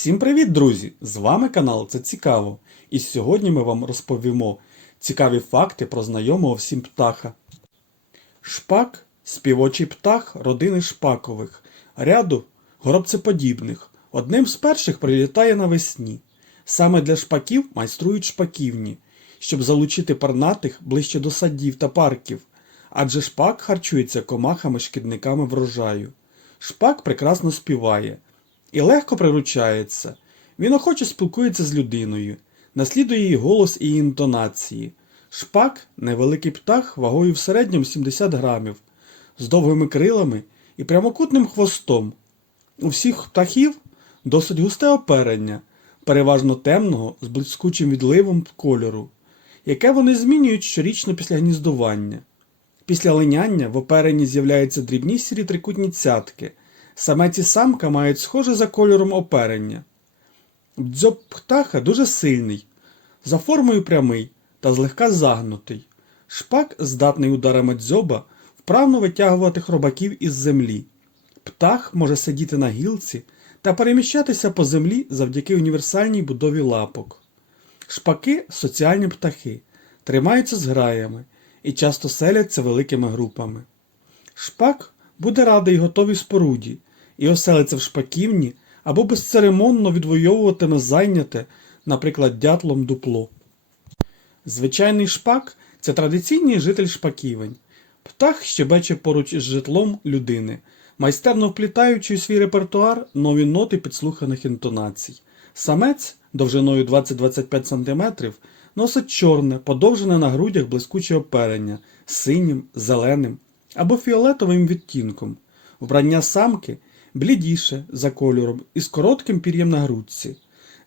Всім привіт, друзі! З вами канал Це Цікаво. І сьогодні ми вам розповімо цікаві факти про знайомого всім птаха. Шпак співочий птах родини шпакових, ряду горобцеподібних. Одним з перших прилітає навесні. Саме для шпаків майструють шпаківні, щоб залучити пернатих ближче до садів та парків, адже шпак харчується комахами-шкідниками врожаю. Шпак прекрасно співає і легко приручається. Він охоче спілкується з людиною, наслідує її голос і інтонації. Шпак невеликий птах вагою в середньому 70 грамів, з довгими крилами і прямокутним хвостом. У всіх птахів досить густе оперення, переважно темного з блискучим відливом кольору, яке вони змінюють щорічно після гніздування. Після линяння в оперенні з'являються дрібні сірі трикутні цятки. Самець і самка мають схоже за кольором оперення. Дзьоб птаха дуже сильний, за формою прямий та злегка загнутий. Шпак здатний ударами дзьоба вправно витягувати хробаків із землі. Птах може сидіти на гілці та переміщатися по землі завдяки універсальній будові лапок. Шпаки соціальні птахи, тримаються зграями і часто селяться великими групами. Шпак буде радий готовій споруді і оселиться в шпаківні або безцеремонно відвоюватиме зайняте, наприклад, дятлом дупло. Звичайний шпак це традиційний житель шпаківень. Птах щебече поруч із житлом людини, майстерно вплітаючи у свій репертуар нові ноти підслуханих інтонацій. Самець довжиною 20-25 см носить чорне, подовжене на грудях блискуче оперення синім, зеленим або фіолетовим відтінком. Вбрання самки блідіше за кольором і з коротким пір'ям на грудці.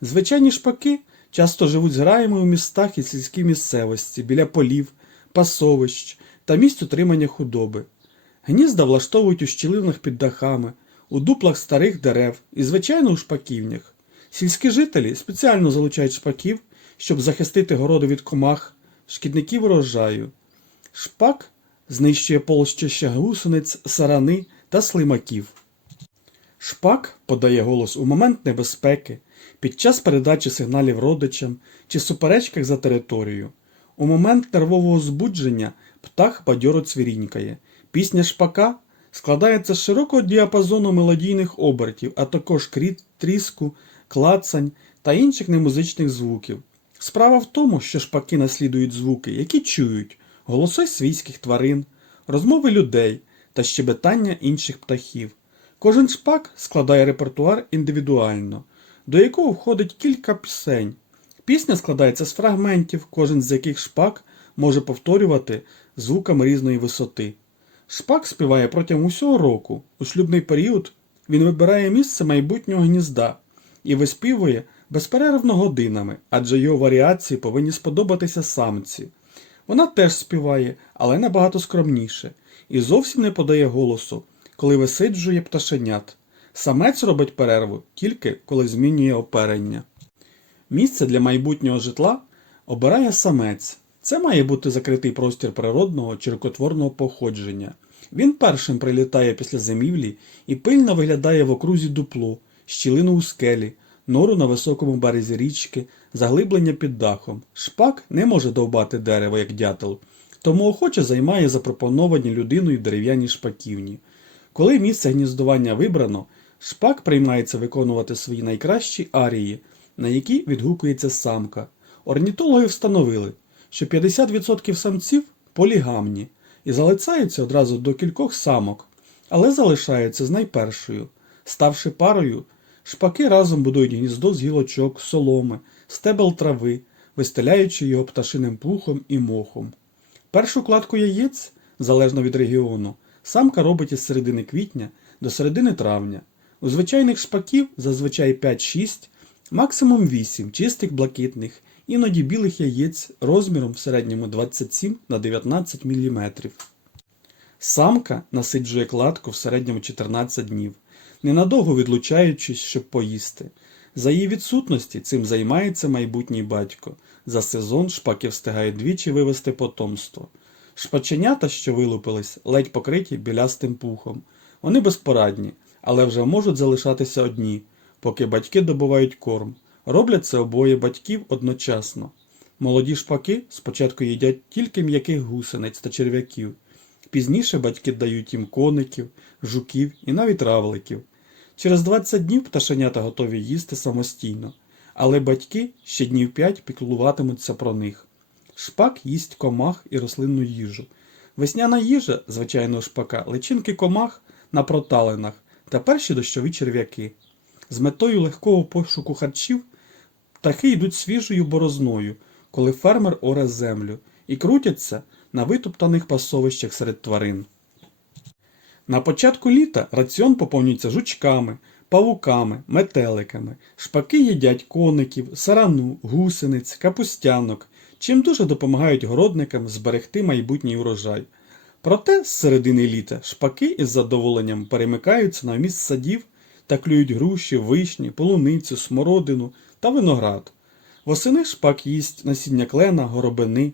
Звичайні шпаки часто живуть зграями у містах і сільській місцевості, біля полів, пасовищ та місць утримання худоби. Гнізда влаштовують у щілинах під дахами, у дуплах старих дерев і, звичайно, у шпаківнях. Сільські жителі спеціально залучають шпаків, щоб захистити городи від комах, шкідників урожаю. Шпак знищує полщища гусениць, сарани та слимаків. Шпак подає голос у момент небезпеки, під час передачі сигналів родичам чи суперечках за територію. У момент нервового збудження птах бадьоро цвірінькає. Пісня шпака складається з широкого діапазону мелодійних обертів, а також кріт, тріску, клацань та інших немузичних звуків. Справа в тому, що шпаки наслідують звуки, які чують голоси свійських тварин, розмови людей та щебетання інших птахів. Кожен шпак складає репертуар індивідуально, до якого входить кілька пісень. Пісня складається з фрагментів, кожен з яких шпак може повторювати звуками різної висоти. Шпак співає протягом усього року. У шлюбний період він вибирає місце майбутнього гнізда і виспівує безперервно годинами, адже його варіації повинні сподобатися самці. Вона теж співає, але набагато скромніше, і зовсім не подає голосу, коли висиджує пташенят. Самець робить перерву тільки коли змінює оперення. Місце для майбутнього житла обирає самець. Це має бути закритий простір природного чи рукотворного походження. Він першим прилітає після зимівлі і пильно виглядає в окрузі дупло, щілину у скелі, нору на високому березі річки, заглиблення під дахом. Шпак не може довбати дерево, як дятел, тому охоче займає запропоновані людиною дерев'яні шпаківні. Коли місце гніздування вибрано, шпак приймається виконувати свої найкращі арії, на які відгукується самка. Орнітологи встановили, що 50% самців полігамні і залицаються одразу до кількох самок, але залишаються з найпершою. Ставши парою, шпаки разом будують гніздо з гілочок, соломи, стебел трави, вистеляючи його пташиним пухом і мохом. Першу кладку яєць, залежно від регіону, самка робить із середини квітня до середини травня. У звичайних шпаків зазвичай 5-6, максимум 8 чистих блакитних, іноді білих яєць розміром в середньому 27 на 19 мм. Самка насиджує кладку в середньому 14 днів, ненадовго відлучаючись, щоб поїсти. За її відсутності цим займається майбутній батько. За сезон шпаки встигають двічі вивести потомство. Шпаченята, що вилупились, ледь покриті білястим пухом. Вони безпорадні, але вже можуть залишатися одні, поки батьки добувають корм. Роблять це обоє батьків одночасно. Молоді шпаки спочатку їдять тільки м'яких гусениць та черв'яків. Пізніше батьки дають їм коників, жуків і навіть равликів. Через 20 днів пташенята готові їсти самостійно, але батьки ще днів 5 піклуватимуться про них. Шпак їсть комах і рослинну їжу. Весняна їжа, звичайного шпака, личинки комах на проталинах та перші дощові черв'яки. З метою легкого пошуку харчів птахи йдуть свіжою борозною, коли фермер оре землю, і крутяться на витоптаних пасовищах серед тварин. На початку літа раціон поповнюється жучками, павуками, метеликами. Шпаки їдять коників, сарану, гусениць, капустянок, чим дуже допомагають городникам зберегти майбутній урожай. Проте з середини літа шпаки із задоволенням перемикаються на вміст садів та клюють груші, вишні, полуницю, смородину та виноград. Восени шпак їсть насіння клена, горобини.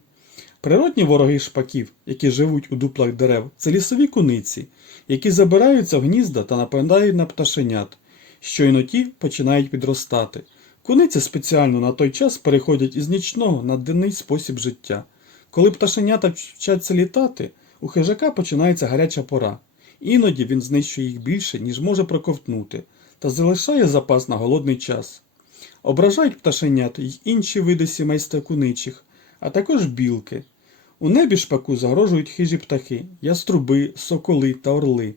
Природні вороги шпаків, які живуть у дуплах дерев, це лісові куниці, які забираються в гнізда та нападають на пташенят. Щойно ті починають підростати. Куниці спеціально на той час переходять із нічного на денний спосіб життя. Коли пташенята вчаться літати, у хижака починається гаряча пора. Іноді він знищує їх більше, ніж може проковтнути, та залишає запас на голодний час. Ображають пташенят й інші види сімейства куничих, а також білки. У небі шпаку загрожують хижі птахи, яструби, соколи та орли.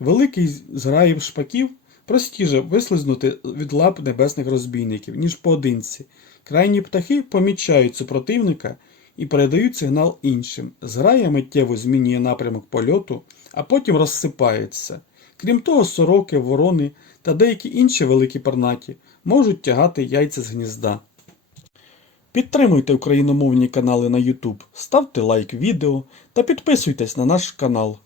Великий зграїв шпаків простіше вислизнути від лап небесних розбійників, ніж поодинці. Крайні птахи помічають супротивника і передають сигнал іншим. Зграя миттєво змінює напрямок польоту, а потім розсипається. Крім того, сороки, ворони та деякі інші великі пернаті можуть тягати яйця з гнізда. Підтримуйте україномовні канали на YouTube, ставте лайк відео та підписуйтесь на наш канал.